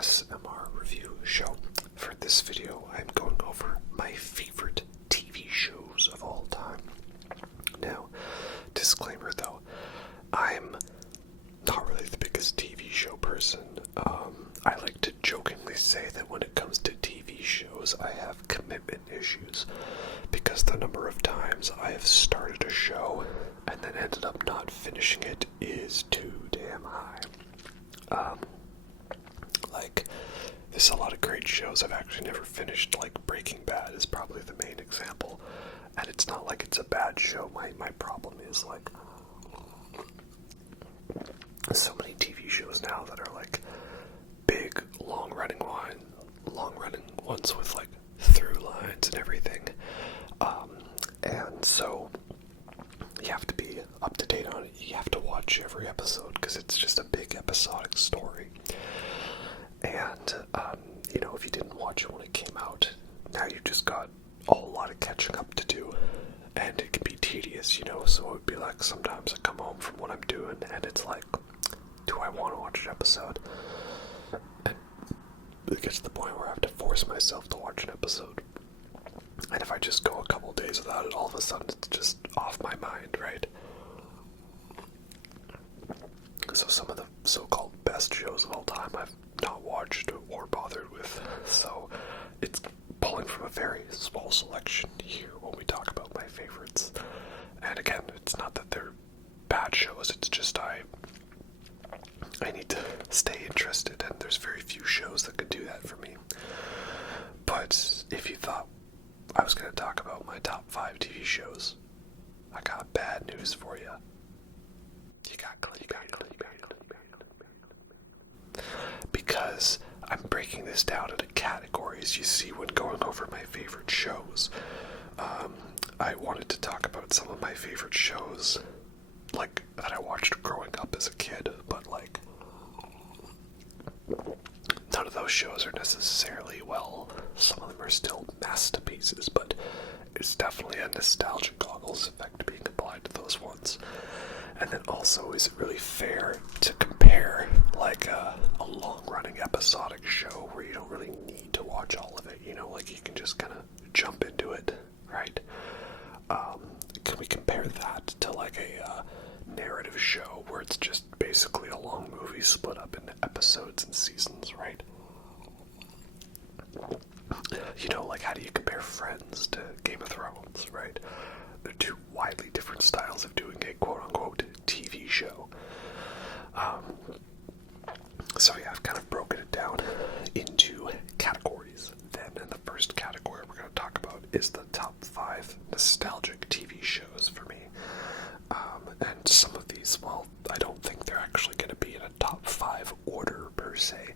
ASMR review show. For this video, I'm going over my favorite TV shows of all time. Now, disclaimer though, I'm not really the biggest TV show person. I like to jokingly say that when it comes to TV shows, I have commitment issues because the number of times I have started a show and then ended up not finishing it is too damn high. There's a lot of great shows I've actually never finished, like Breaking Bad is probably the main example, and it's not like it's a bad show. My problem is, like, so many TV shows now that are, like, big, long-running ones with, like, through lines and everything, and so you have to be up to date on it. You have to watch every episode because it's just a big episodic story. And, if you didn't watch it when it came out, now you just got a whole lot of catching up to do. And it can be tedious, so it would be like sometimes I come home from what I'm doing and it's like, do I want to watch an episode? And it gets to the point where I have to force myself to watch an episode. And if I just go a couple days without it, all of a sudden it's just off my mind, right? So some of the so-called best shows of all time I've not watched or bothered with, so it's pulling from a very small selection here when we talk about my favorites. And again, it's not that they're bad shows, it's just I need to stay interested, and there's very few shows that could do that for me. But if you thought I was going to talk about my top 5 TV shows, I got bad news for you. Because I'm breaking this down into categories you see when going over my favorite shows. I wanted to talk about some of my favorite shows, like, that I watched growing up as a kid, but, like, none of those shows are necessarily, some of them are still masterpieces, but it's definitely a nostalgia goggles effect being applied to those ones. And then also, is it really fair to compare, like, a long-running episodic show where you don't really need to watch all of it, like, you can just kind of jump into it, right? Can we compare that to, like, a narrative show where it's just basically a long movie split up into episodes and seasons, right? Like, how do you compare Friends to Game of Thrones, right? They're two widely different styles of doing a quote-unquote TV show. So yeah, I've kind of broken it down into categories then, and the first category we're going to talk about is the top 5 nostalgic TV shows for me. And some of these, I don't think they're actually going to be in a top 5 order per se,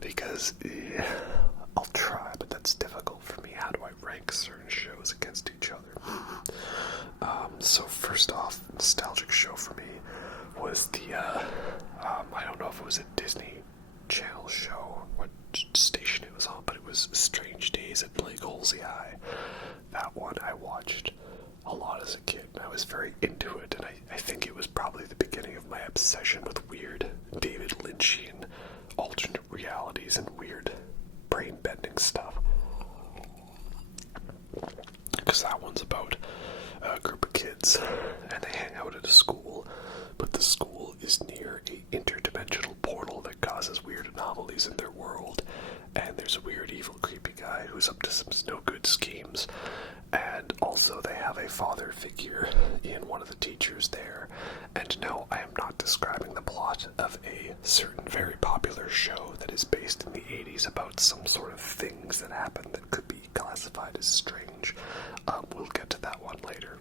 because I'll try, but that's difficult for me. How do I rank certain shows against each other? So first off, nostalgic show for me was the, I don't know if it was a Disney Channel show, what station it was on, but it was Strange Days at Lake Halsey High. That one I watched a lot as a kid, and I was very into it, and I think it was probably the beginning of my obsession with weird David Lynchian alternate realities and weird brain-bending stuff. Because that one's about a group of kids, and they hang out at a school, but the school is near a interdimensional portal that causes weird anomalies in their world, and there's a weird evil creepy guy who's up to some no-good schemes, and also they have a father figure in one of the teachers there. And no, I am not describing the plot of a certain very popular show that is based in the 80s about some sort of things that happen that could be classified as strange. We'll get to that one later.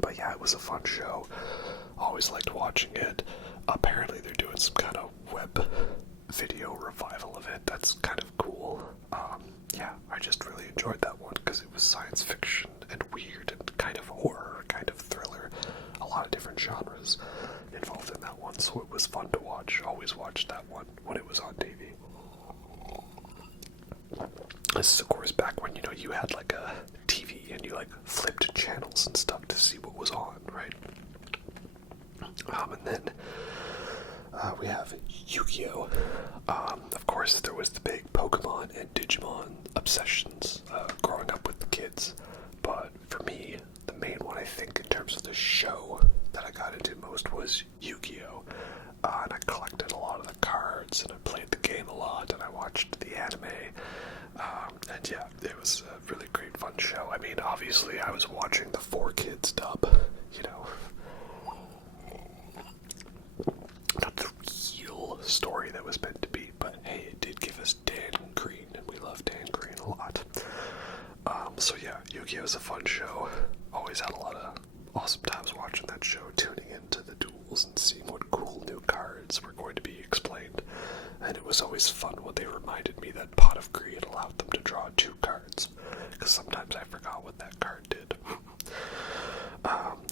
But yeah, it was a fun show. Always liked watching it. Apparently they're doing some kind of web video revival of it. That's kind of cool. Yeah, I just really enjoyed that one because it was science fiction and weird and kind of horror, kind of thriller. A lot of different genres involved in that one, so it was fun to watch. Always watched that one when it was on TV. This is, of course, back when, you had, like, a TV and you, like, flipped channels and stuff to see what was on, right? And then We have Yu-Gi-Oh! Of course, there was the big Pokemon and Digimon obsessions growing up with the kids. But for me, the main one, I think, in terms of the show that I got into most was Yu-Gi-Oh! And I collected a lot of the cards, and I played the game a lot, and I watched the anime. And yeah, it was a really great, fun show. I mean, obviously, I was watching the 4Kids dub, you know. Not the real story that was meant to be, but hey, it did give us Dan Green, and we love Dan Green a lot. So yeah, Yu-Gi-Oh! Is a fun show. Always had a lot of awesome times watching that show, tuning into the duels and seeing what cool new cards were going to be explained. And it was always fun when they reminded me that Pot of Greed allowed them to draw 2 cards, because sometimes I forgot what that card did.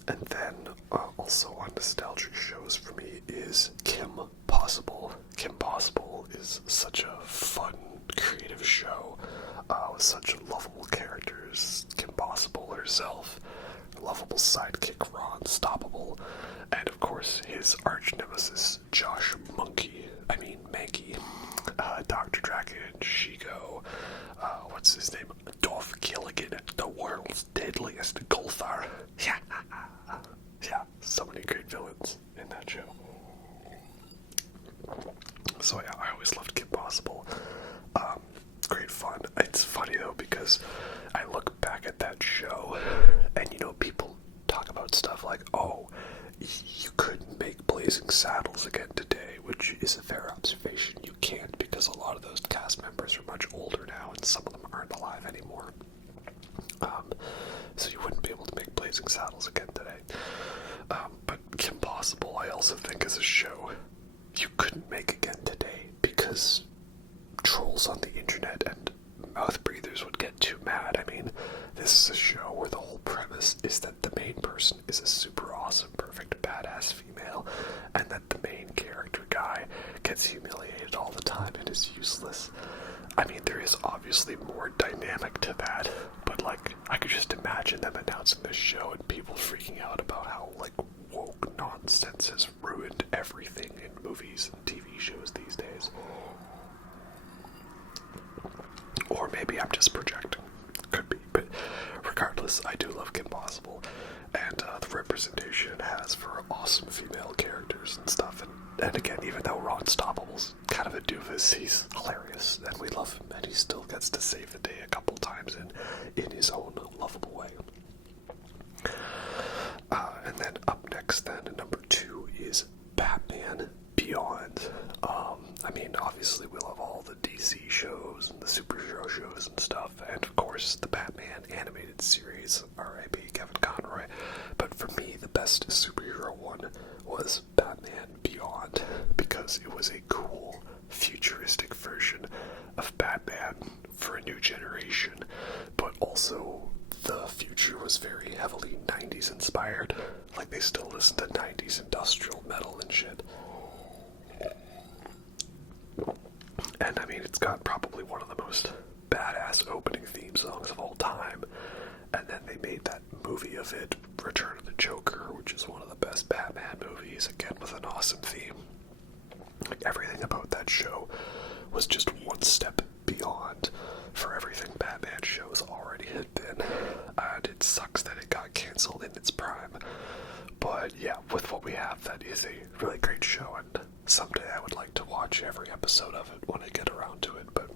And then also on nostalgic shows for me is Kim Possible. Kim Possible is such a fun, creative show with such lovable characters. Kim Possible herself, lovable sidekick Ron Stoppable, and of course his arch nemesis Josh Mankey, Dr. Draken, Shigo, what's his name? Dolph Gilligan, the world's deadliest golfer. Yeah, so many great villains in that show. So yeah, I always loved Kim Possible. Great fun. It's funny though, because I look back at that show, and people talk about stuff like, oh, you couldn't make Blazing Saddles again today, which is a fair observation. You can't, because a lot of those cast members are much older now, and some of them aren't alive anymore. So you wouldn't be able to make Blazing Saddles again today. But Kim Possible, I also think, is a show you couldn't make again today, because trolls on the internet and mouth breathers would get too mad. I mean, this is a show where the whole premise is that the main person is a super awesome, perfect, badass female, and that the main character guy gets humiliated all the time and is useless. I mean, there is obviously more dynamic to that, but I could just imagine them announcing this show and people freaking out about how woke nonsense has ruined everything in movies and TV shows these days. Or maybe I'm just projecting. Could be. But regardless, I do love Kim Possible. And the representation it has for awesome female characters and stuff. And again, even though Ron Stoppable's kind of a doofus, he's hilarious. And we love him. And he still gets to save the day a couple times in his own lovable way. And then up next, then, number 2 is Batman Beyond. I mean, obviously we love all the DC shows and the superhero shows and stuff, and of course the Batman animated series, R.I.P. Kevin Conroy. But for me, the best superhero one was Batman Beyond, because it was a cool, futuristic version of Batman for a new generation, but also the future was very heavily 90s inspired. They still listen to 90s industrial metal and shit. And I mean, it's got probably one of the most badass opening theme songs of all time. And then they made that movie of it, Return of the Joker, which is one of the best Batman movies, again with an awesome theme. Everything about that show was just one step beyond for everything Batman shows already had been. And it sucks that it got canceled in its prime. But yeah, with what we have, that is a really great show, and someday I would like to watch every episode of it when I get around to it. But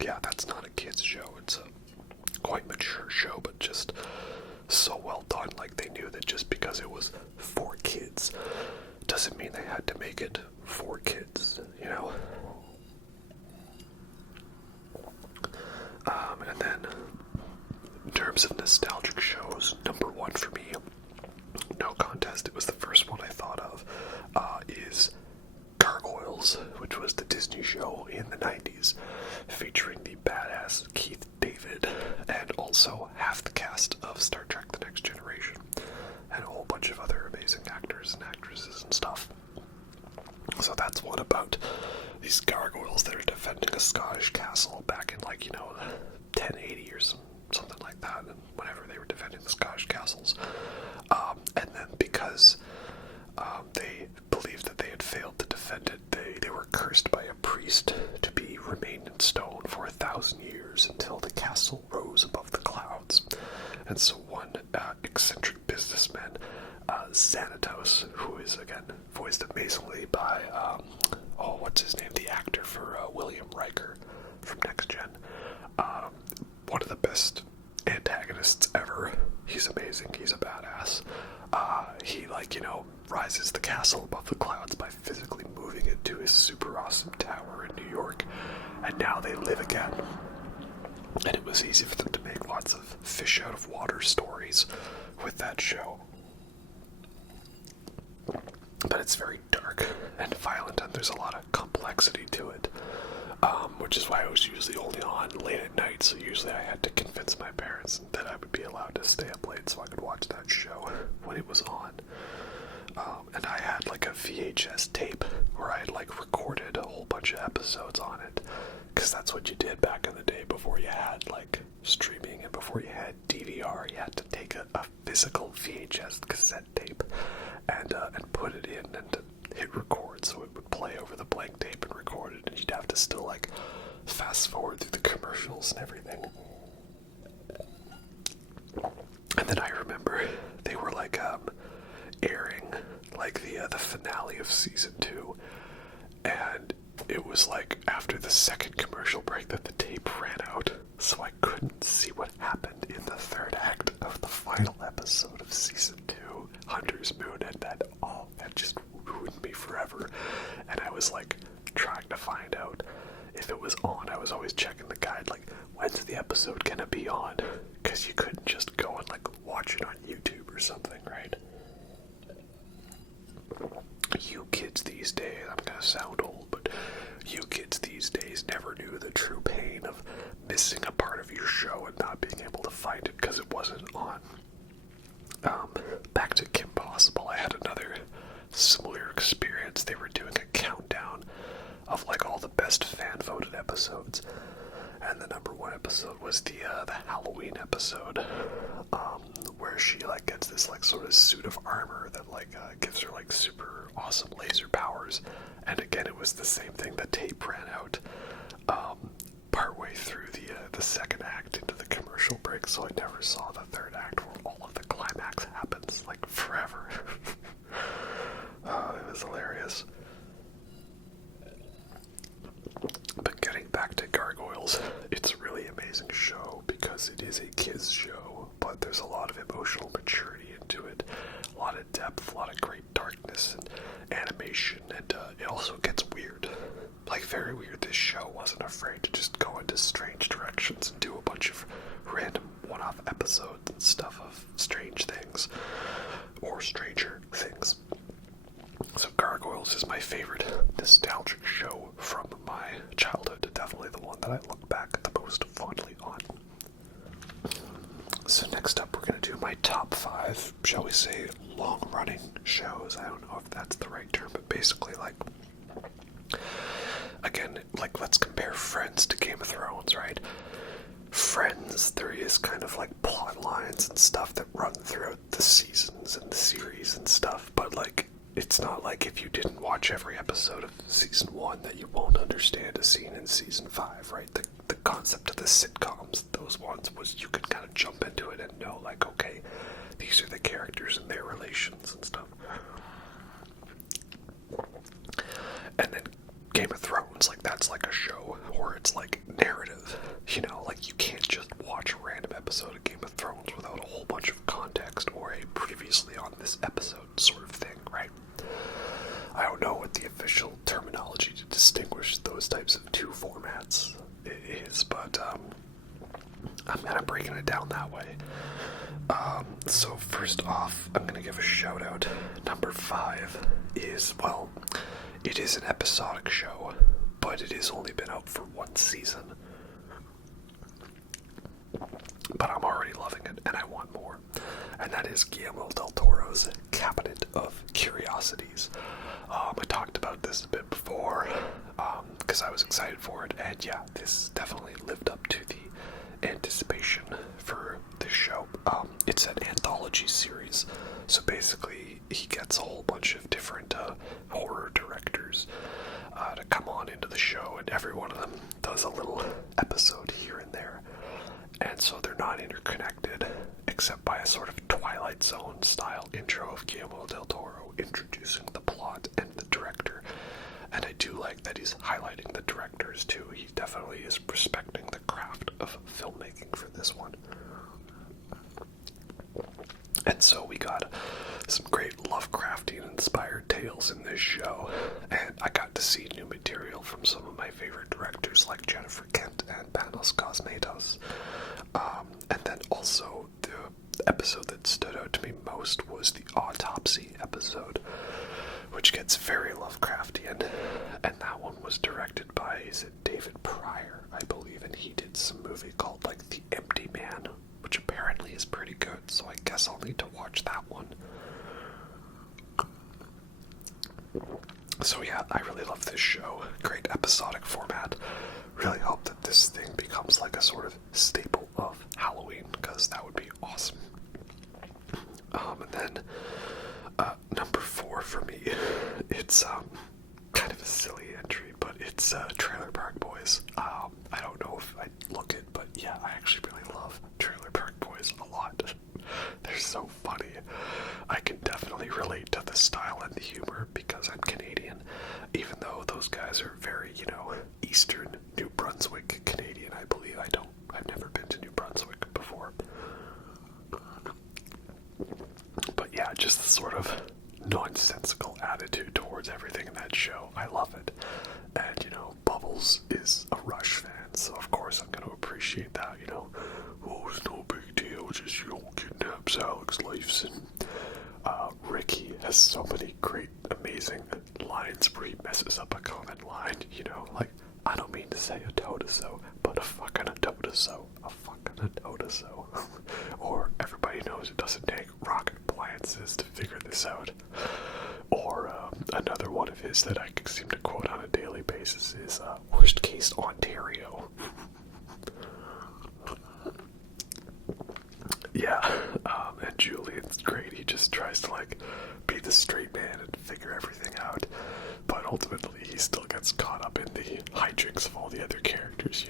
yeah, that's not a kid's show. It's a quite mature show, but just so well done. They knew that just because it was for kids doesn't mean they had to make it for kids, And then, in terms of nostalgic shows, number 1 for me, no contest, it was the first one I thought of, is Gargoyles, which was the Disney show in the 90s, featuring the badass Keith David, and also half the cast of Star Trek The Next Generation, and a whole bunch of other amazing actors and actresses and stuff. So that's one about these gargoyles that are defending a Scottish castle back in 1080 or something like that, and whenever they were defending the Scottish castles. And then because they believed that they had failed to defend years until the castle rose above the clouds. And so one eccentric businessman, Xanatos, who is again voiced amazingly by what's his name, the actor for William Riker from Next Gen, one of the best antagonists ever. He's amazing. He's a badass. He rises the castle above the clouds by physically moving it to his super awesome tower in New York, and now they live again. And it was easy for them to make lots of fish out of water stories with that show. But it's very dark and violent, and there's a lot of complexity to it, which is why I was usually only on late at night, so usually I had to convince my parents that I would be allowed to stay up late so I could watch that show when it was on. And I had like a VHS tape where I had recorded a whole bunch of episodes on it, because that's what you did back in the day before you had streaming and before you had DVR. You had to take a physical VHS cassette tape and put it in and hit record, so it would play over the blank tape and record it, and you'd have to still fast forward through the commercials and everything. And then I remember they were airing the finale of season 2, and it was after the second commercial break that the tape ran out, so I couldn't see what happened in the third act of the final episode of season 2, Hunter's Moon, and that just ruined me forever. And I was trying to find out if it was on. I was always checking the guide, when's the episode gonna be on? Because you couldn't just go and watch it on YouTube or something, right? You kids these days, I'm gonna sound old, but you kids these days never knew the true pain of missing a part of your show and not being able to find it because it wasn't on. Back to Kim Possible, I had another similar experience. They were doing a countdown of all the best fan-voted episodes, and the number one episode was the Halloween episode, where she gets this sort of suit of armor that gives her super awesome laser powers. And again, it was the same thing. The tape ran out partway through the second act into the commercial break, so I never saw the third act where all of the climax happens forever. It was hilarious. But getting back to Gargoyles, it's a really amazing show because it is a kids show, but there's a lot of emotional maturity into it, a lot of depth, a lot of great darkness and animation, and it also gets weird. Very weird. This show wasn't afraid to just go into strange directions and do a bunch of random one-off episodes and stuff of strange things, or stranger things. So Gargoyles is my favorite nostalgic show from my childhood, definitely the one that I look back the most fondly on. So next up, we're going to do my top 5, shall we say, long-running shows. I don't know if that's the right term, but basically, again, let's compare Friends to Game of Thrones, right? Friends, there is kind of plot lines and stuff that run throughout the seasons and the series and stuff, but it's not if you didn't watch every episode of season 1 that you won't understand a scene in season 5, right? The concept of the sitcoms, those ones, was you could kind of jump into it and know, okay, these are the characters and their relations and stuff. And then Game of Thrones, that's a show where it's narrative, you can't just watch a random episode of Game of Thrones without a whole bunch of context or a previously on this episode sort of thing, right? I don't know what the official terminology to distinguish those types of two formats is, but I'm kind of breaking it down that way. So first off, I'm going to give a shout out. Number 5 is, it is an episodic show, but it has only been out for one season. But I'm already loving it, and I want more. And that is Guillermo del Toro's Cabinet of Curiosities. I talked about this a bit before, because I was excited for it, and yeah, this definitely lived up to the anticipation for this show. It's an anthology series, so basically he gets a whole bunch of different horror directors to come on into the show, and every one of them does a little episode here and there. and so they're not interconnected, except by a sort of Twilight Zone style intro of Guillermo del Toro introducing the plot and the director. And I do like that he's highlighting the directors too. He definitely is respecting the craft of filmmaking for this one. And so we got some great Lovecraftian-inspired tales in this show, and I got to see new material from some of my favorite directors like Jennifer Kent and Panos Cosmatos. And then also the episode that stood out to me most was the autopsy episode, which gets very Lovecraftian, and that one was directed by, is it David Pryor, I believe, and he did some movie called like The Empty Man, which apparently is pretty good, so I guess I'll need to watch that one. So yeah, I really love this show. Great episodic format. Really hope that this thing becomes like a sort of staple of Halloween, because that would be awesome. And then number 4 for me, it's kind of a silly entry, but it's Trailer Park Boys. I don't know if I look it, but yeah, I actually really love Trailer Park Boys a lot. They're so funny. I can definitely relate to the style and the humor because I'm Canadian, even though those guys are very, Eastern New Brunswick Canadian, I believe. I've never been to New Brunswick before. But yeah, just the sort of nonsensical attitude towards everything in that show. I love it. And, Bubbles is a Rush fan, so of course I'm going to appreciate that, Oh, it's no big deal, just, kidnaps Alex Lifeson. Ricky has so many great, amazing lines where he messes up a common line, like, I don't mean to say a totoso, but a fucking a-totoso. A fucking a-totoso. Or everybody knows it doesn't take rocket appliances to figure this out. Or another one of his that I seem to quote on a daily basis is worst case Ontario. Yeah, and Julian's great. He just tries to be the straight man and figure everything out, but ultimately he still gets caught up in the hijinks of all the other characters,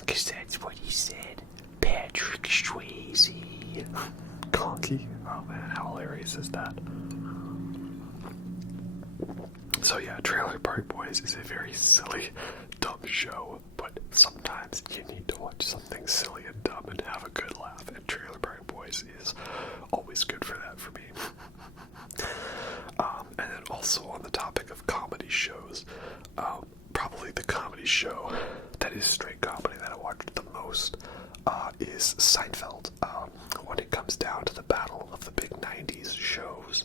Because that's what he said. Patrick Swayze. Conky. Oh man, how hilarious is that? So yeah, Trailer Park Boys is a very silly, dumb show, but sometimes you need to watch something silly and dumb and have a good laugh, and Trailer Park Boys is always good for that for me. And then also on the topic of comedy shows, probably the comedy show that is straight comedy that I watched the most is Seinfeld. When it comes down to the battle of the big 90s shows,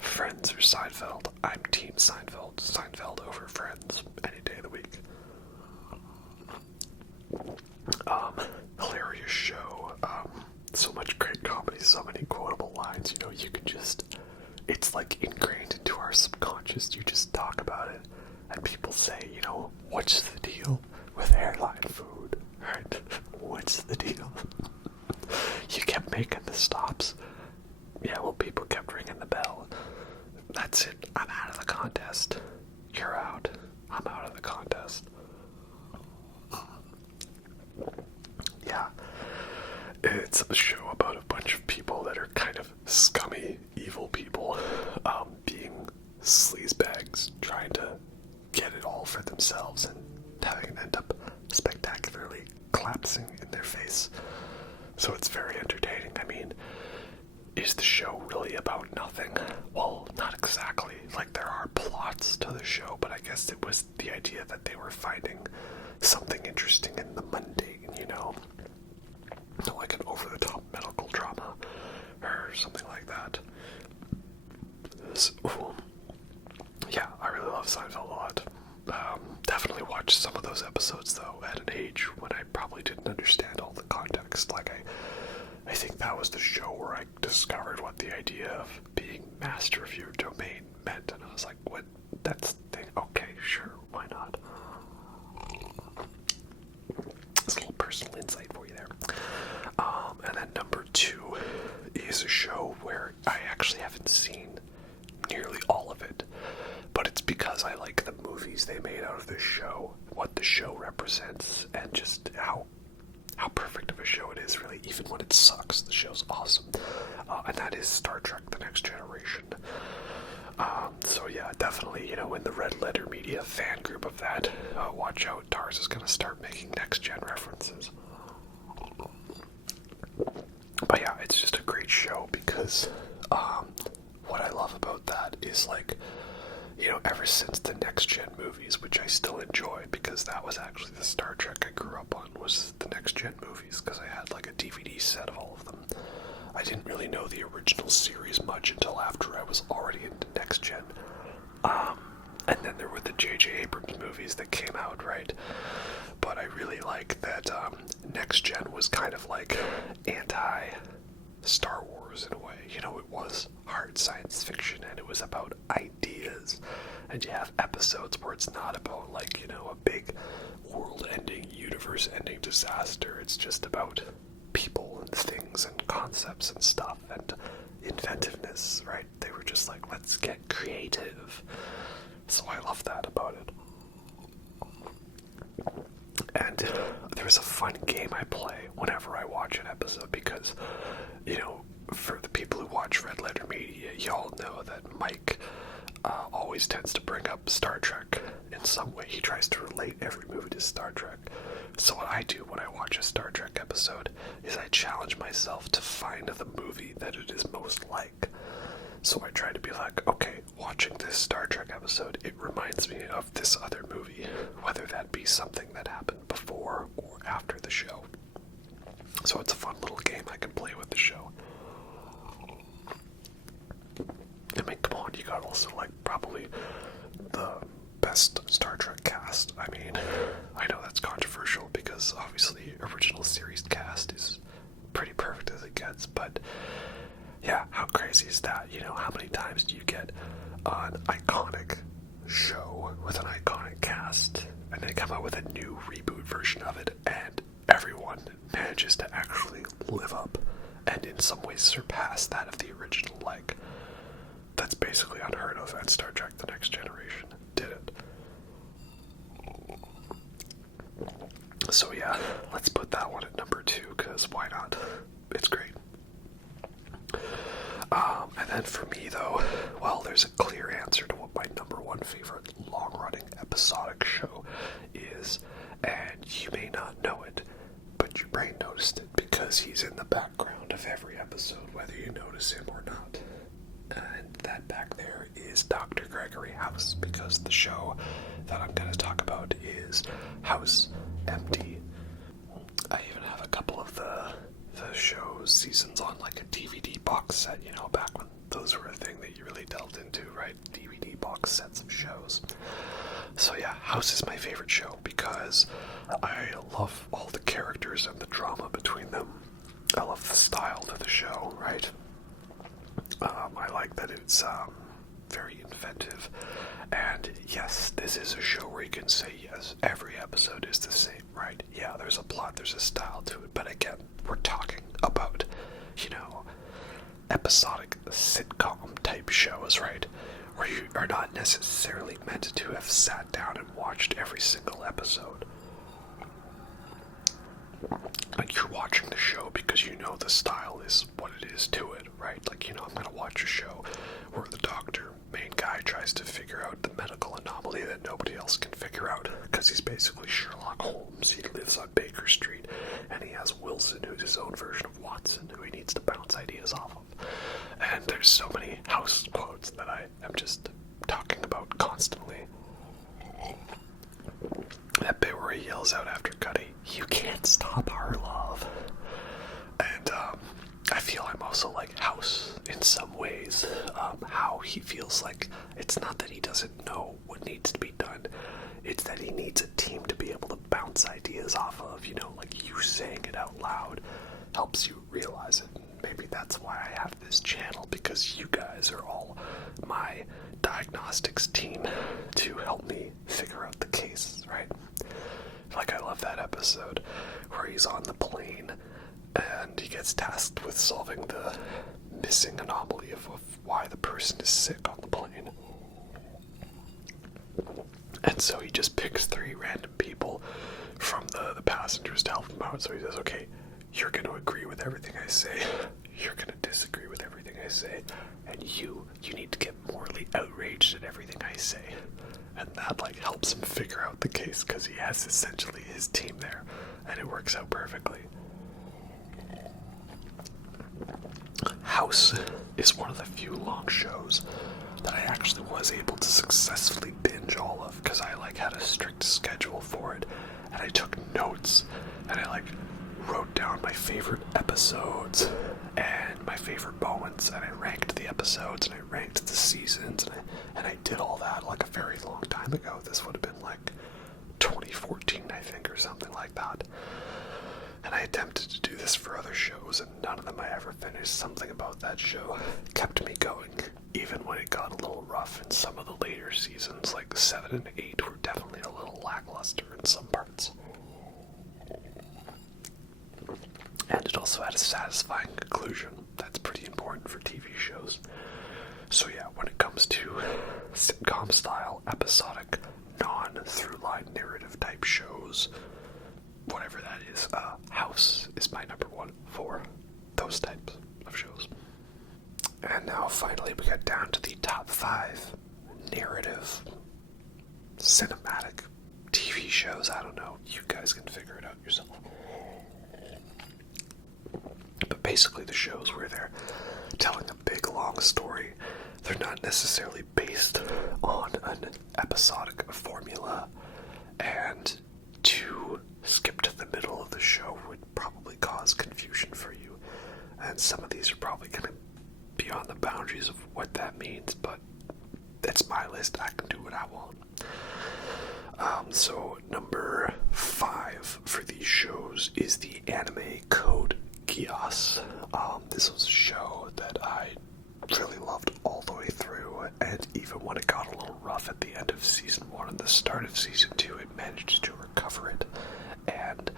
Friends or Seinfeld, I'm Team Seinfeld. Seinfeld over Friends any day of the week. Hilarious show. So much great comedy, so many quotable lines. You can just, it's like ingrained into our subconscious. You just talk about it, and people say, what's the deal with airline food? Right? What's the deal? You kept making the stops. Yeah, well, people kept ringing the bell. That's it. I'm out of the contest. You're out. I'm out of the contest. Yeah. It's a show about a bunch of people that are kind of scummy, evil people, being sleazebags, trying to get it all for themselves and having it end up spectacularly collapsing in their face. So it's very entertaining. I mean, is the show really about nothing? Well, not exactly. There are plots to the show, but I guess it was the idea that they were finding something interesting in the mundane, like an over-the-top medical drama or something like that. So, yeah, I really love Seinfeld a lot. Definitely watched some of those episodes, though, at an age when I probably didn't understand all the context. I think that was the show where I discovered what the idea of being master of your domain meant, and I was like, what? That's the thing? Okay, sure, why not? It's a little personal insight for you there. And then number 2 is a show where I actually haven't seen nearly all of it, but it's because I like the movies they made out of this show, what the show represents, and just how is really, even when it sucks, the show's awesome. And that is Star Trek The Next Generation. So yeah, definitely, you know, in the Red Letter Media fan group of that, watch out, Tars is going to start making next-gen references. But yeah, it's just a great show because what I love about that is, like, you know, ever since the next-gen movies, which I still enjoy because that was actually the Star Trek I grew up on, was the next-gen movies, because I had like a DVD set of all of them. I didn't really know the original series much until after I was already into next-gen. And then there were the J.J. Abrams movies that came out, right? But I really like that next-gen was kind of like anti-Star Wars in a way. You know, it was hard science fiction and it was about ideas. And you have episodes where it's not about, like, you know, a big world-ending, universe-ending disaster. It's just about people and things and concepts and stuff and inventiveness, right? They were just like, let's get creative. So I love that about it. And there was a fun game I play whenever I watch an episode because, you know, for the people who watch Red Letter Media, y'all know that Mike always tends to bring up Star Trek in some way. He tries to relate every movie to Star Trek. So what I do when I watch a Star Trek episode is I challenge myself to find the movie that it is most like. So I try to be like, okay, watching this Star Trek episode, it reminds me of this other movie, whether that be something that happened before or after the show. So it's a fun little game I can play with the show. I mean, come on, you got also, like, probably the best Star Trek cast. I mean, I know that's controversial because obviously original series cast is pretty perfect as it gets, but yeah, how crazy is that? You know, how many times do you get an iconic show with an iconic cast and they come out with a new reboot version of it and everyone manages to actually live up and in some ways surpass that of the original? Like, that's basically unheard of, and Star Trek The Next Generation did it. So yeah, let's put that one at number 2, because why not? It's great. And then for me, though, well, there's a clear answer to what my number 1 favorite long-running episodic show is, and you may not know it, but your brain noticed it because he's in the background of every episode, whether you notice him or not. And that back there is Dr. Gregory House, because the show that I'm going to talk about is House MD. I even have a couple of the show's seasons on, like, a DVD box set, you know, back when those were a thing that you really delved into, right? DVD box sets of shows. So yeah, House is my favorite show because I love all the characters and the drama between them. I love the style to the show, right? I like that it's very inventive, and yes, this is a show where you can say, yes, every episode is the same, right? Yeah, there's a plot, there's a style to it, but again, we're talking about, you know, episodic sitcom type shows, right? Where you are not necessarily meant to have sat down and watched every single episode. Like, you're watching the show because you know the style is what it is to it, right? Like, you know, I'm going to watch a show where the doctor, main guy, tries to figure out the medical anomaly that nobody else can figure out because he's basically Sherlock Holmes. He lives on Baker Street, and he has Wilson, who's his own version of Watson, who he needs to bounce ideas off of. And there's so many House quotes that I am just talking about constantly. That bit where he yells out after Cuddy, "You can't stop our love." And I feel I'm also like House in some ways. How he feels like it's not that he doesn't know what needs to be done, it's that he needs a team to be able to bounce ideas off of. You know, like, you saying it out loud helps you realize it. Maybe that's why I have this channel, because you guys are all my diagnostics team to help me figure out the case, right? Like, I love that episode where he's on the plane and he gets tasked with solving the missing anomaly of why the person is sick on the plane. And so he just picks 3 random people from the passengers to help him out. So he says, okay, you're going to agree with everything I say, you're going to disagree with everything I say, and you need to get morally outraged at everything I say. And that, like, helps him figure out the case, because he has essentially his team there, and it works out perfectly. House is one of the few long shows that I actually was able to successfully binge all of, because I, like, had a strict schedule for it, and I took notes, and I, like, wrote down my favorite episodes and my favorite moments, and I ranked the episodes, and I ranked the seasons, and I did all that like a very long time ago. This would have been like 2014, I think, or something like that. And I attempted to do this for other shows, and none of them I ever finished. Something about that show kept me going, even when it got a little rough in some of the later seasons, like 7 and 8 were definitely a little lackluster in some parts. And it also had a satisfying conclusion. That's pretty important for TV shows. So yeah, when it comes to sitcom-style, episodic, non-through-line narrative type shows, whatever that is, House is my number one for those types of shows. And now finally we get down to the top 5 narrative, cinematic TV shows. I don't know, you guys can figure it out yourself. But basically the shows where they're telling a big long story, they're not necessarily based on an episodic formula, and to skip to the middle of the show would probably cause confusion for you. And some of these are probably going to be on the boundaries of what that means, but it's my list. I can do what I want. So number 5 for these shows is the anime Code Geass. This was a show that I really loved all the way through, and even when it got a little rough at the end of season 1 and the start of season 2, it managed to recover it. And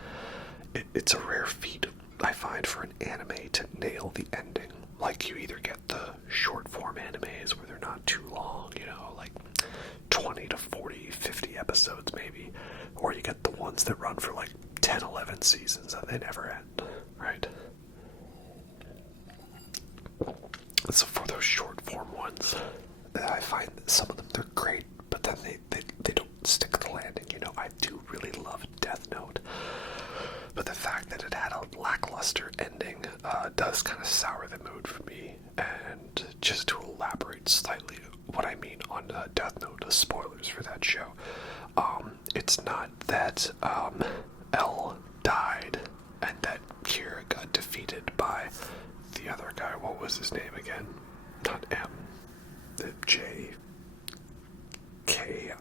it's a rare feat, I find, for an anime to nail the ending. Like, you either get the short form animes where they're not too long, you know, like 20 to 40, 50 episodes maybe, or you get the ones that run for like 10, 11 seasons and they never end, right? So for those short form ones, I find that some of them, they're great, but then they don't stick the landing. You know, I do really love Death Note, but the fact that it had a lackluster ending does kind of sour the mood for me. And just to elaborate slightly what I mean on Death Note, spoilers for that show, it's not that L died and that Kira got defeated by the other guy. What was his name again? Not M. J. K.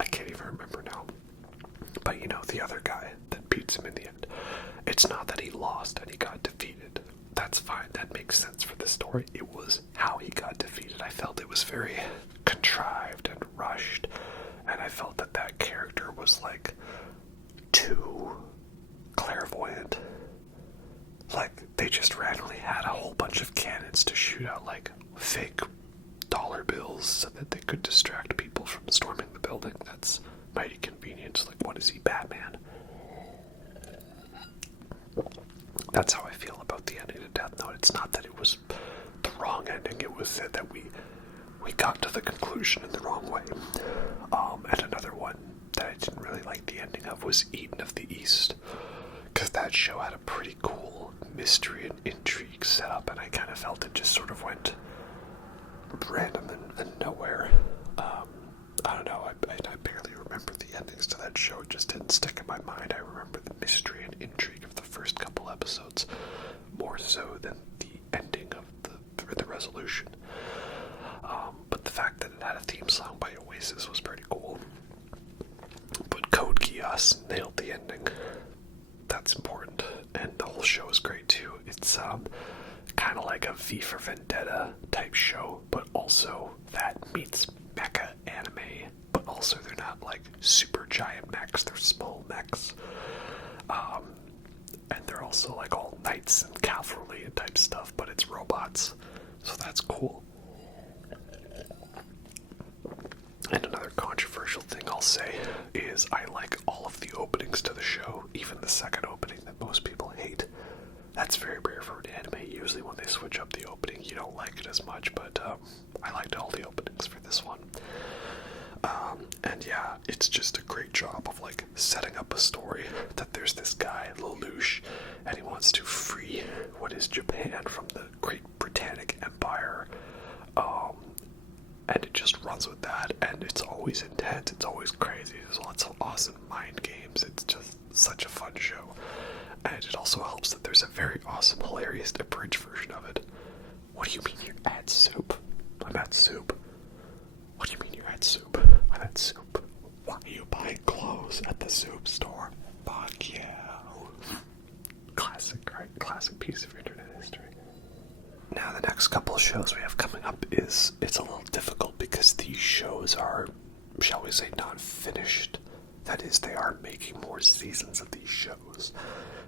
I can't even remember now. But you know, the other guy that beats him in the end. It's not that he lost and he got defeated. That's fine. That makes sense for the story. It was how he got defeated. I felt it was very contrived and rushed. And I felt that that character was like too clairvoyant. Like, they just randomly had a whole bunch of cannons to shoot out, like, fake dollar bills so that they could distract people from storming the building. That's mighty convenient. Like, what is he, Batman? That's how I feel about the ending of Death Note. It's not that it was the wrong ending. It was that we got to the conclusion in the wrong way. And another one that I didn't really like the ending of was Eden of the East, because that show had a pretty cool mystery and intrigue set up, and I kind of felt it just sort of went random and nowhere. I don't know, I barely remember the endings to that show. It just didn't stick in my mind. I remember the mystery and intrigue of the first couple episodes more so than the ending of the resolution. But the fact that it had a theme song by Oasis was pretty cool. But Code Geass nailed the ending. That's important, and the whole show is great too. It's kind of like a V for Vendetta type show, but also that meets mecha anime, but also they're not like super giant mechs, they're small mechs. And they're also like all knights and cavalry and type stuff, but it's robots, so that's cool. And another controversial thing I'll say is I like all of the openings to the show, even the second much, but I liked all the openings for this one. And yeah, it's just a great job of like setting up a story that there's this guy, Lelouch, and he wants to free what is Japan from the Great Britannic Empire. And it just runs with that, and it's always intense, it's always crazy, there's lots of awesome mind games, it's just such a fun show. And it also helps that there's a very awesome, hilarious, abridged version of it. What do you mean you're at soup? I'm at soup. What do you mean you're at soup? I'm at soup. Why are you buying clothes at the soup store? Fuck yeah. Classic, right? Classic piece of internet history. Now the next couple of shows we have coming up it's a little difficult because these shows are, shall we say, not finished. That is, they are making more seasons of these shows.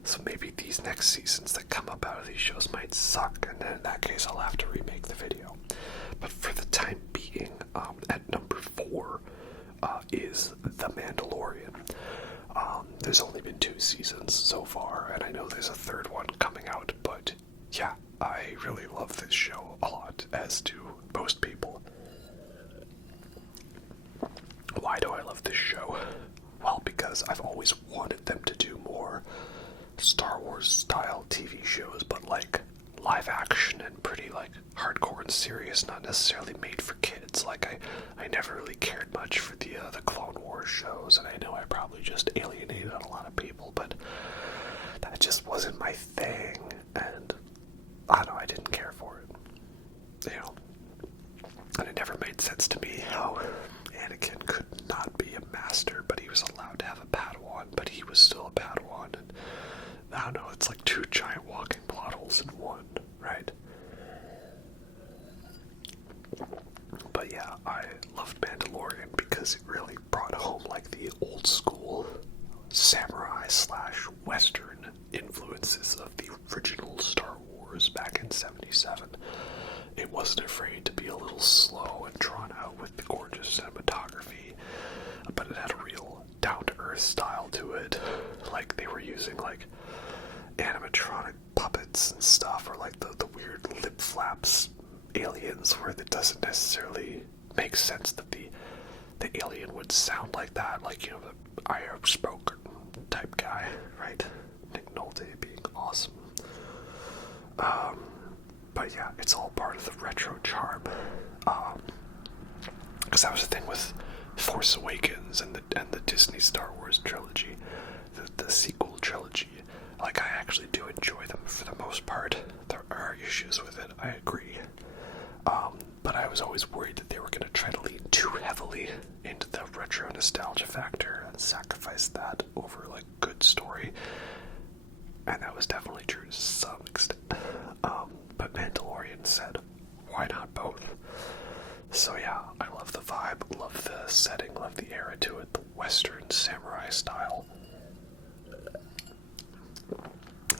So maybe these next seasons that come up out of these shows might suck, and then in that case I'll have to remake the video. But for the time being, at number 4 is The Mandalorian. There's only been 2 seasons so far, and I know there's a third one coming out, but yeah, I really love this show a lot, as do most people. Why do I love this show? Well, because I've always wanted them to do more Star Wars style TV shows, but like live action and pretty like hardcore and serious, not necessarily made for kids. Like I never really cared much for the Clone Wars shows, and I know I probably just alienated a lot of people, but that just wasn't my thing, and I don't know, I didn't care for it. You know, and it never made sense to me how Anakin could not be a master, but he was allowed to have a Padawan, but he was still a Padawan, and I don't know, it's like 2 giant walking plot holes in one, right? But yeah, I loved Mandalorian because it really brought home like the old school samurai / Western influences of the original Star Wars back in '77. It wasn't afraid to be a little slow and drawn out with the gorgeous cinematography, but it had a real down-to-earth style to it. Like, they were using, like, animatronic puppets and stuff, or, like, the weird lip flaps aliens where it doesn't necessarily make sense that the alien would sound like that. Like, you know, the I Have Spoken type guy, right? Nick Nolte being awesome. But yeah, it's all part of the retro charm. Because that was the thing with Force Awakens and the Disney Star Wars trilogy, the sequel trilogy. Like, I actually do enjoy them for the most part. There are issues with it, I agree. But I was always worried that they were going to try to lean too heavily into the retro nostalgia factor and sacrifice that over, like, good story. And that was definitely true to some extent. But Mandalorian said, why not both? So yeah, I love the vibe, love the setting, love the era to it, the Western samurai style.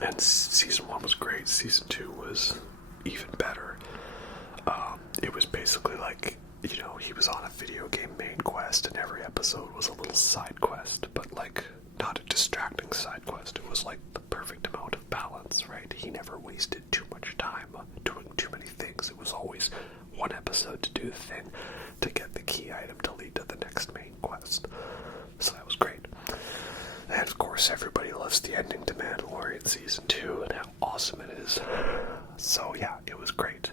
And season 1 was great, season 2 was even better. It was basically like, you know, he was on a video game main quest, and every episode was a little side quest, but like, not a distracting side quest. It was like the perfect amount of balance, right? He never wasted too much time doing too many things. It was always one episode to do the thing to get the key item to lead to the next main quest. So that was great. And of course, everybody loves the ending to Mandalorian Season 2 and how awesome it is. So yeah, it was great.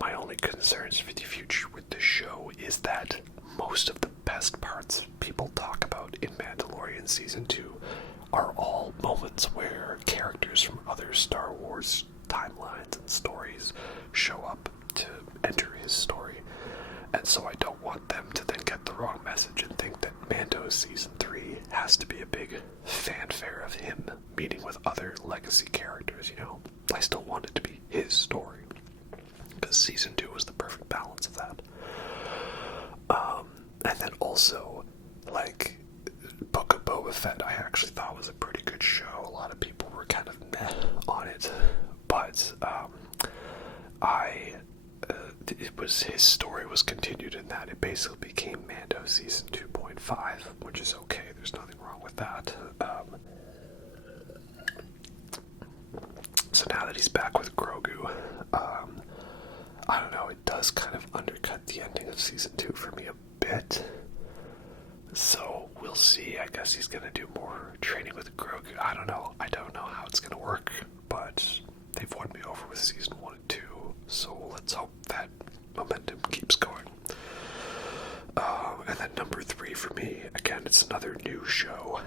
My only concerns for the future with this show is that most of the best parts people talk about in Mandalorian Season 2 are all moments where characters from other Star Wars timelines and stories show up to enter his story. And so I don't want them to then get the wrong message and think that Mando Season 3 has to be a big fanfare of him meeting with other legacy characters, you know? I still want it to be his story, because Season 2 was the perfect balance of that. And then also, like, Book of Boba Fett, I actually thought was a pretty good show. A lot of people were kind of meh on it, but his story was continued in that it basically became Mando Season 2.5, which is okay. There's nothing wrong with that. So now that he's back with Grogu, I don't know, it does kind of undercut the ending of season 2 for me a bit. So we'll see. I guess he's gonna do more training with Grogu. I don't know how it's gonna work, but they've won me over with season 1 and 2, so let's hope that momentum keeps going. And then number 3 for me, again, it's another new show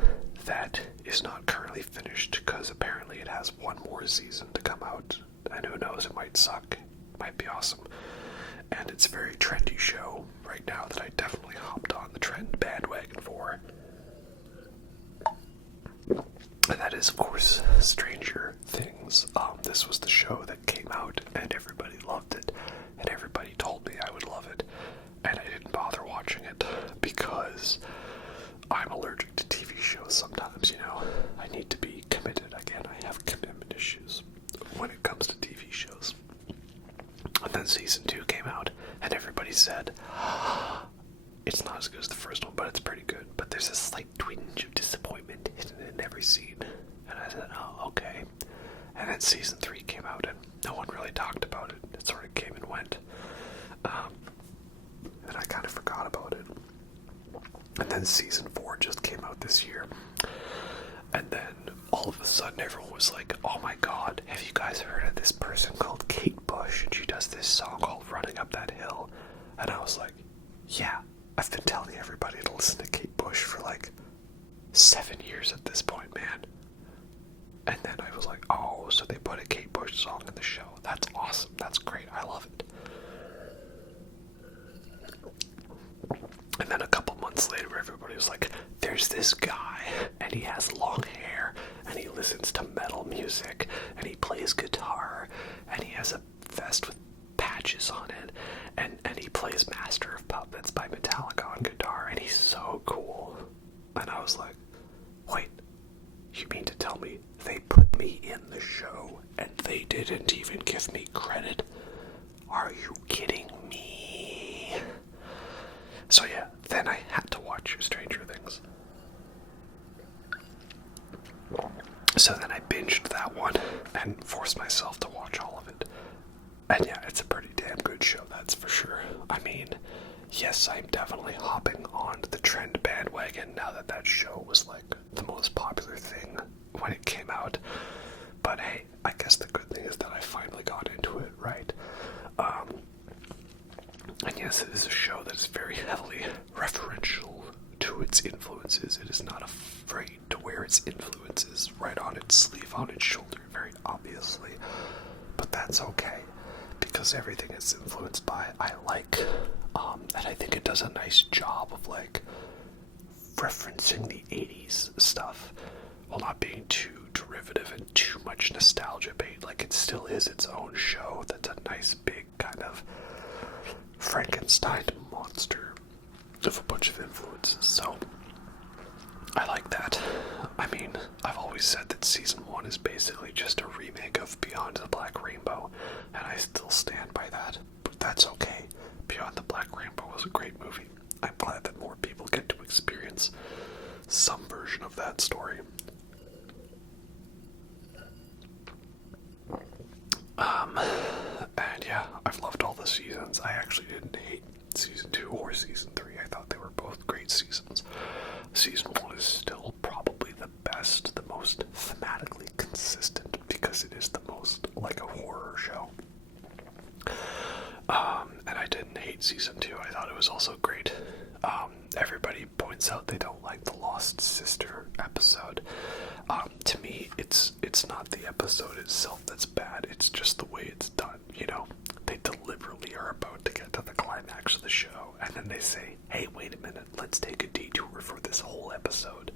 that is not currently finished, because apparently it has one more season to come out, and who knows, it might suck, it might be awesome. And it's a very trendy show right now that I definitely hopped on the trend bandwagon for. And that is, of course, Stranger Things. This was the show that came out and everybody loved it, and everybody told me I would love it, and I didn't bother watching it because I'm allergic to TV shows sometimes, you know. I need to be committed. Again, I have commitment issues when it comes to TV shows. And then season 2 came out, and everybody said, it's not as good as the first one, but it's pretty good. But there's a slight twinge of disappointment hidden in every scene. And I said, oh, okay. And then season 3 came out, and no one really talked about it. It sort of came and went. And I kind of forgot about it. And then season 4 just came out this year. And then all of a sudden everyone was like, oh my god, have you guys heard of this person called Kate Bush? And she does this song called Running Up That Hill. And I was like, yeah, I've been telling everybody to listen to Kate Bush for like 7 years at this point, man. And then I was like, oh, so they put a Kate Bush song in the show. That's awesome. That's great. I love it. And then a couple months later, everybody was like, there's this guy, and he has long hair, and he listens to metal music, and he plays guitar, and he has a vest with patches on it, and he plays Master of Puppets by Metallica on guitar, and he's so cool. And I was like, wait, you mean to tell me they put me in the show, and they didn't even give me credit? Are you kidding me? So yeah, then I had to watch Stranger Things. So then I binged that one and forced myself to watch all of it. And yeah, it's a pretty damn good show, that's for sure. I mean, yes, I'm definitely hopping on the trend bandwagon now that that show was like the most popular thing when it came out. But hey, I guess the good thing is that I finally got into it, right? And yes, it is a show that is very heavily referential to its influences. It is not afraid to wear its influences right on its sleeve, on its shoulder, very obviously. But that's okay, because everything it's influenced by I like. And I think it does a nice job of like referencing the 80s stuff while not being too derivative and too much nostalgia bait. Like, it still is its own show that's a nice big kind of Frankenstein monster of a bunch of influences, so I like that. I mean, I've always said that season 1 is basically just a remake of Beyond the Black Rainbow, and I still stand by that, but that's okay. Beyond the Black Rainbow was a great movie. I'm glad that more people get to experience some version of that story. And yeah, I've loved all the seasons. I actually didn't hate season 2 or season 3. I thought they were both great seasons. Season 1 is still probably the best, the most thematically consistent, because it is the most like a horror show. And I didn't hate season 2. I thought it was also great. Everybody points out they don't like the Lost Sister episode. To me, it's not the episode itself that's bad, it's just the way it's done, you know? They deliberately are about to get to the climax of the show, and then they say, hey, wait a minute, let's take a detour for this whole episode.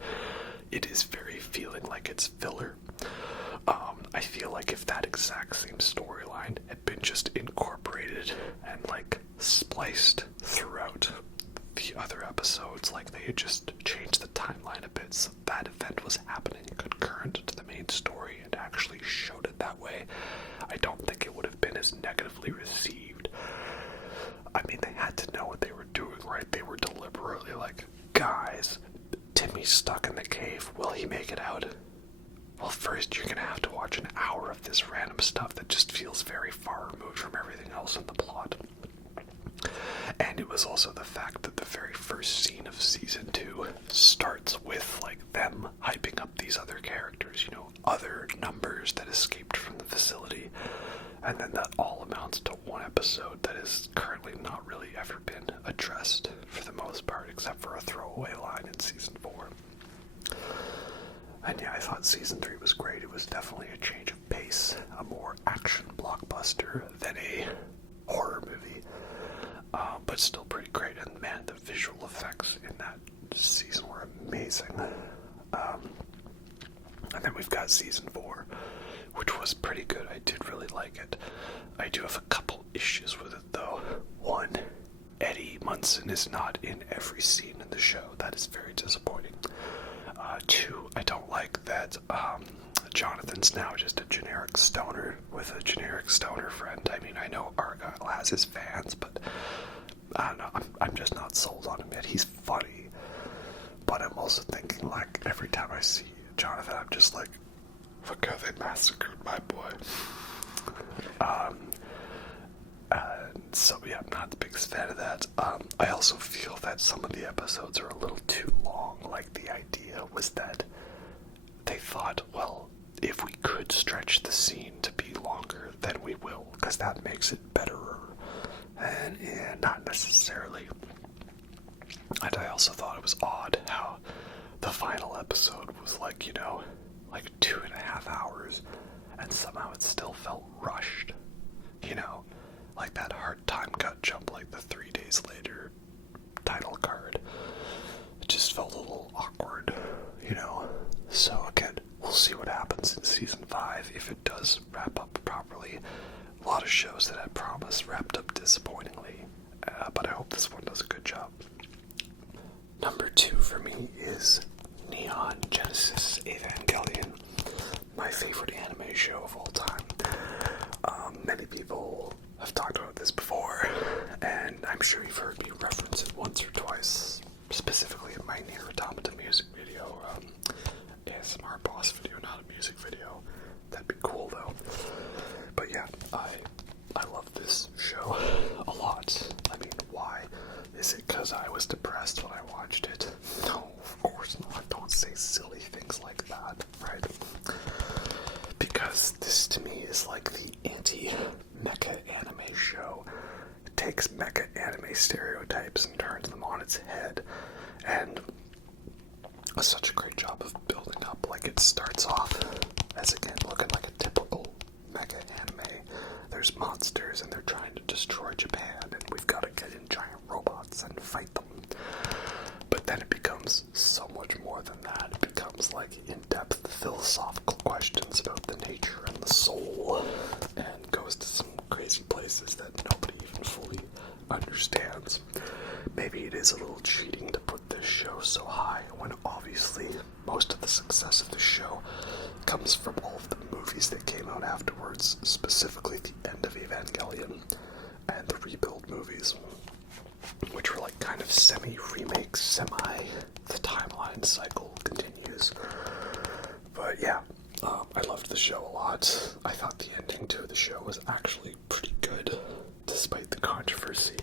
It is very feeling like it's filler. I feel like if that exact same storyline had been just incorporated and like spliced throughout the other episodes, like they had just changed the timeline a bit so that event was happening concurrent to the main story and actually showed it that way, I don't think it would have been as negatively received. I mean, they had to know what they were doing, right? They were deliberately like, guys, Timmy's stuck in the cave. Will he make it out? well, first you're gonna have to watch an hour of this random stuff that just feels very far removed from everything else in the plot. And it was also the fact that the very first scene of season 2 starts with, like, them hyping up these other characters, you know, other numbers that escaped from the facility. And then that all amounts to one episode that has currently not really ever been addressed for the most part, except for a throwaway line in season 4. And yeah, I thought season 3 was great. It was definitely a change of pace, a more action blockbuster than a horror movie. But still pretty great, and man, the visual effects in that season were amazing. And then we've got season 4, which was pretty good. I did really like it. I do have a couple issues with it, though. One, Eddie Munson is not in every scene in the show. That is very disappointing. Two, I don't like that Jonathan's now just a generic stoner with a generic stoner friend. I mean, I know Argyle has his fans, but I don't know, I'm just not sold on him yet. He's funny, but I'm also thinking, like, every time I see Jonathan, I'm just like, look how they massacred my boy. So yeah, I'm not the biggest fan of that. I also feel that some of the episodes are a little too long. Like, the idea was that they thought, well, if we could stretch the scene to be longer, then we will, because that makes it better. And yeah, not necessarily. And I also thought it was odd how the final episode was like, you know, like 2.5 hours, and somehow it still felt rushed. You know, like that hard time cut jump, like the 3 days later title card. It just felt a little awkward, you know. So again, we'll see what happens in season 5 if it does wrap up properly. A lot of shows that had promise wrapped up disappointingly, but I hope this one does a good job. Number 2 for me is Neon Genesis Evangelion, my favorite anime show of all time. Many people have talked about this before, and I'm sure you've heard me reference it once or twice, specifically in my Nier Automata music video, ASMR boss video, not a music video. That'd be cool though. But yeah, I love this show a lot. I mean, why? Is it because I was depressed when I watched it? No, of course not. Don't say silly things like that, right? Because this to me is like the anti-mecha anime show. It takes mecha anime stereotypes and turns them on its head, and does such a great job of building up. Like, it starts off as, again, looking like a typical mecha anime. There's monsters and they're trying to destroy Japan, and we've got to get in giant robots and fight them. But then it becomes so much more than that. It becomes like in-depth philosophical questions about the nature and the soul, and goes to some crazy places that nobody even fully understands. Maybe it is a little cheating to put this show so high when obviously most of the success of the show comes from all of the movies that came out afterwards, specifically the end of Evangelion and the Rebuild movies, which were like kind of semi-remakes, the timeline cycle continues. But yeah, I loved the show a lot. I thought the ending to the show was actually pretty good, despite the controversy.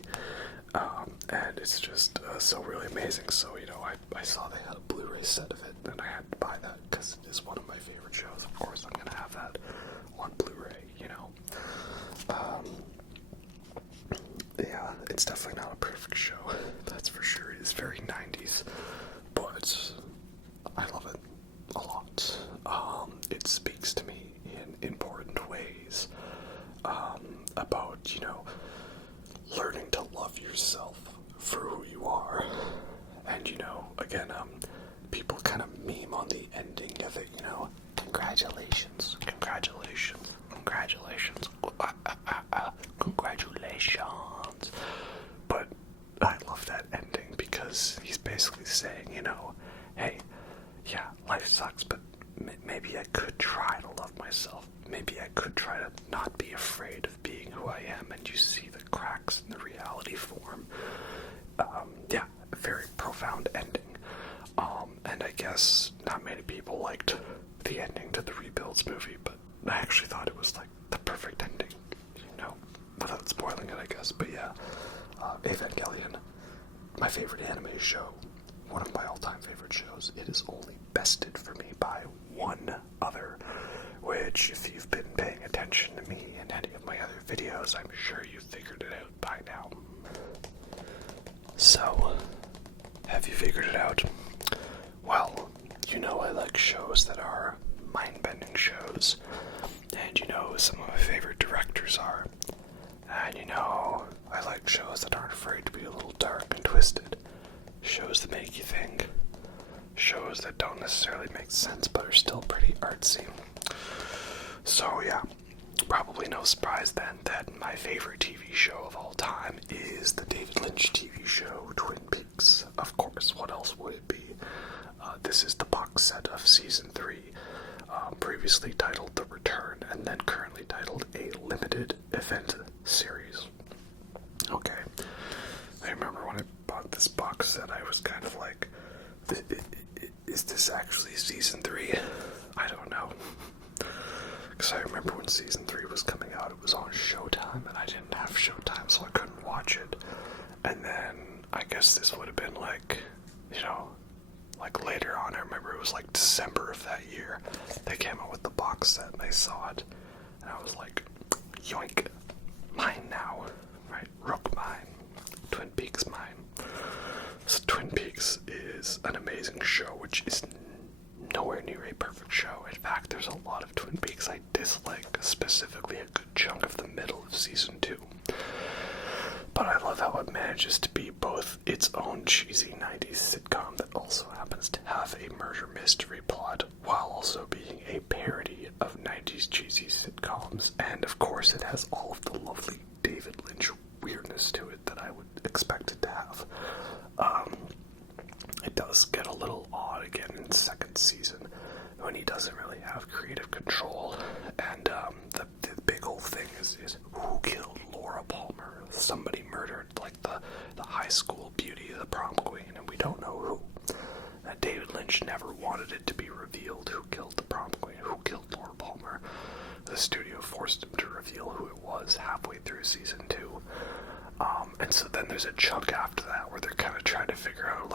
And it's just so really amazing. So, you know, I saw they had a Blu-ray set of it, and I had to buy that because it is one of my favorite shows. Of course, I'm going to have that on Blu-ray, you know. Yeah, it's definitely not a perfect show, that's for sure. It is very 90s, but I love it a lot. It speaks to me in important ways about, you know, learning to love yourself for who you are. And, you know, again, people kind of meme on the ending of it, you know, congratulations, congratulations, congratulations, congratulations. But I love that ending because he's basically saying, you know, hey, yeah, life sucks, but maybe I could try to love myself. Maybe I could try to not be afraid of being who I am, and you see the cracks in the reality form. Yeah, a very profound ending. And I guess not many people liked the ending to the Gargoyles movie, but I actually thought it was like the perfect ending, without spoiling it, I guess. But yeah, Evangelion, my favorite anime show, one of my all-time favorite shows. It is only bested for me by one other, which, if you've been paying attention to me in any of my other videos, I'm sure you've figured it out by now. So, have you figured it out? Well, I like shows that are mind-bending shows, and some of my favorite directors are, and I like shows that aren't afraid to be a little dark and twisted, shows that make you think, shows that don't necessarily make sense but are still pretty artsy. So yeah, probably no surprise then that my favorite TV show of all time is the David Lynch TV show Twin Peaks. Of course, what else would it be? This is the box set of Season 3, previously titled The Return, and then currently titled A Limited Event Series. Okay, I remember when I bought this box set, I was kind of like, is this actually Season 3? I don't know. Because I remember when Season 3 was coming out, it was on Showtime, and I didn't have Showtime, so I couldn't watch it. And then, I guess this would have been like, later on. I remember it was like December of that year. They came out with the box set, and I saw it, and I was like, yoink, mine now, right? Rook mine, Twin Peaks mine. So Twin Peaks is an amazing show, which is nowhere near a perfect show. In fact, there's a lot of Twin Peaks I dislike, specifically a good chunk of the middle of Season 2. But I love how it manages to be both its own cheesy 90s sitcom that also happens to have a murder mystery plot, while also being a parody of 90s cheesy sitcoms. And of course, it has all of the lovely David Lynch weirdness to it that I would expect it to have. It does get a little odd again in the second season when he doesn't really have creative control, and the big old thing is who killed Laura Palmer? Somebody murdered the high school beauty, the prom queen, and we don't know who. David Lynch never wanted it to be revealed who killed the prom queen, who killed Laura Palmer. The studio forced him to reveal who it was halfway through Season 2. And so then there's a chunk after that where they're kind of trying to figure out,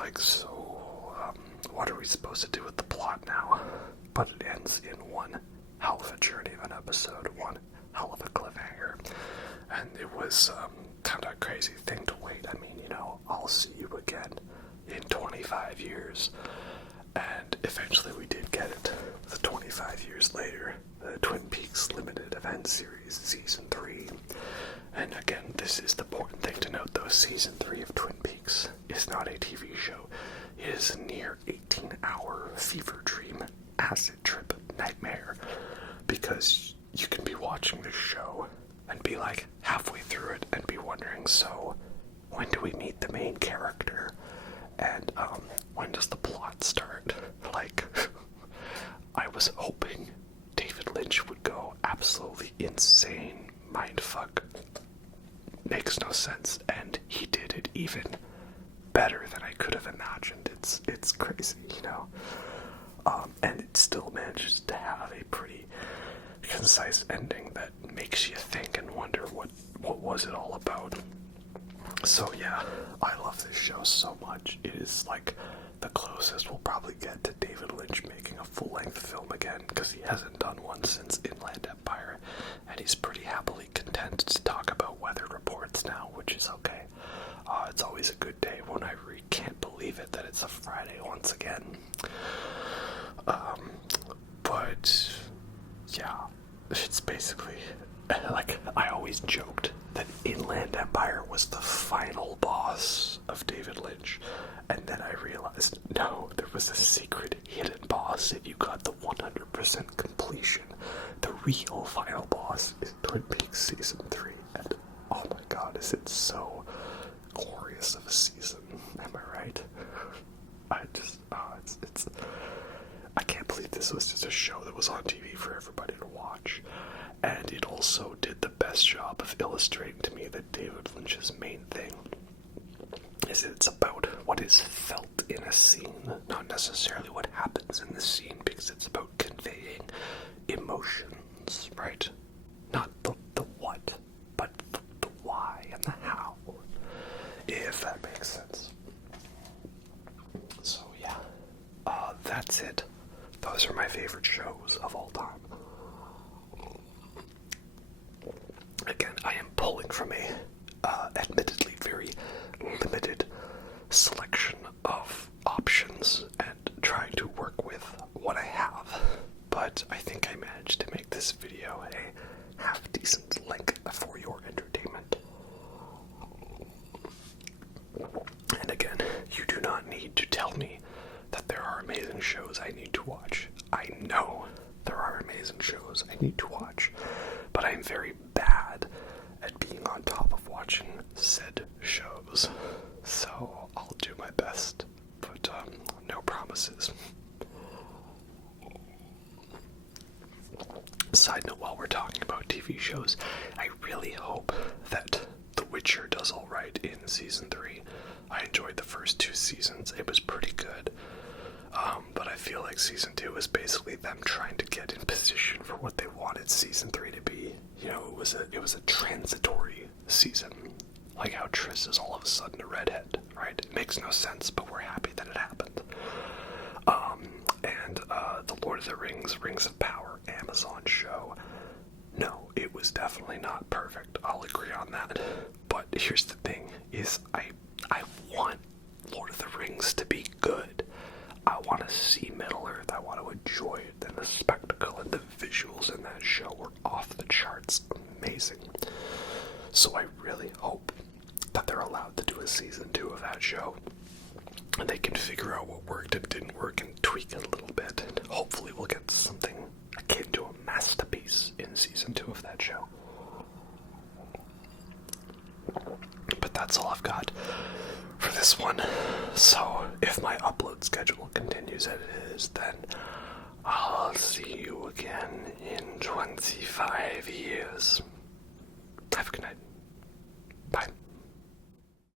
what are we supposed to do with the plot now? But it ends in one hell of a journey of an episode, one hell of a cliffhanger. And it was kind of a crazy thing to wait. I mean, I'll see you again in 25 years. And eventually we did get it. The 25 years later, the Twin Peaks Limited Event Series, Season 3. And again, this is the important thing to note, though. Season 3 of Twin Peaks is not a TV show. It is a near 18-hour fever dream, acid trip nightmare. Because you can be watching this show and be like halfway through it and be wondering, so when do we meet the main character? And when does the plot start? I was hoping David Lynch would go absolutely insane, mindfuck. Makes no sense, and he did it even better than I could have imagined. It's crazy, and it still manages to have a pretty concise ending that makes you think and wonder what was it all about. So yeah, I love this show so much. It is the closest we'll probably get to David Lynch making a full-length film again, because he hasn't done one since Inland Empire, and he's pretty happily content to talk about weather reports now, which is okay. It's always a good day when I can't believe it that it's a Friday once again. But yeah, it's basically I always joked that Inland Empire was the final boss of David Lynch, and then I realized, no, there was a secret hidden boss if you got the 100% completion. The real final boss is Twin Peaks Season 3, and oh my god, is it so glorious of a season, am I right? I can't believe this was just a show that was on TV for everybody to watch. And it also did the best job of illustrating to me that David Lynch's main thing is it's about what is felt in a scene, not necessarily what happens in the scene, because it's about conveying emotion emotions, right? Not the what, but the why and the how, if that makes sense. So yeah, that's it. Those are my favorite shows of all time. Again, I am pulling from a admittedly very limited selection of options and trying to work with what I have, but I think I managed to make this video a half-decent length for your entertainment. And again, you do not need to tell me that there are amazing shows I need to watch. I know there are amazing shows I need to watch, but I'm very bad at being on top of watching said shows. So I'll do my best, but no promises. Side note, while we're talking about TV shows, I really hope that The Witcher does alright in Season 3. I enjoyed the first 2 seasons. It was pretty good. But I feel like Season 2 is basically them trying to get in position for what they wanted Season 3 to be. You know, it was a transitory season. Like how Triss is all of a sudden a redhead, right? It makes no sense, but we're happy that it happened. And the Lord of the Rings, Rings of Power Amazon show. No, it was definitely not perfect. I'll agree on that. But here's the thing, is I want Lord of the Rings to be good. I want to see Middle-earth. I want to enjoy it, and the spectacle and the visuals in that show were off the charts amazing. So I really hope that they're allowed to do a Season 2 of that show, and they can figure out what worked and didn't work and tweak it a little bit, and hopefully we'll get something akin to a masterpiece in Season 2 of that show. But that's all I've got for this one. So if my upload schedule continues as it is, then I'll see you again in 25 years. Have a good night.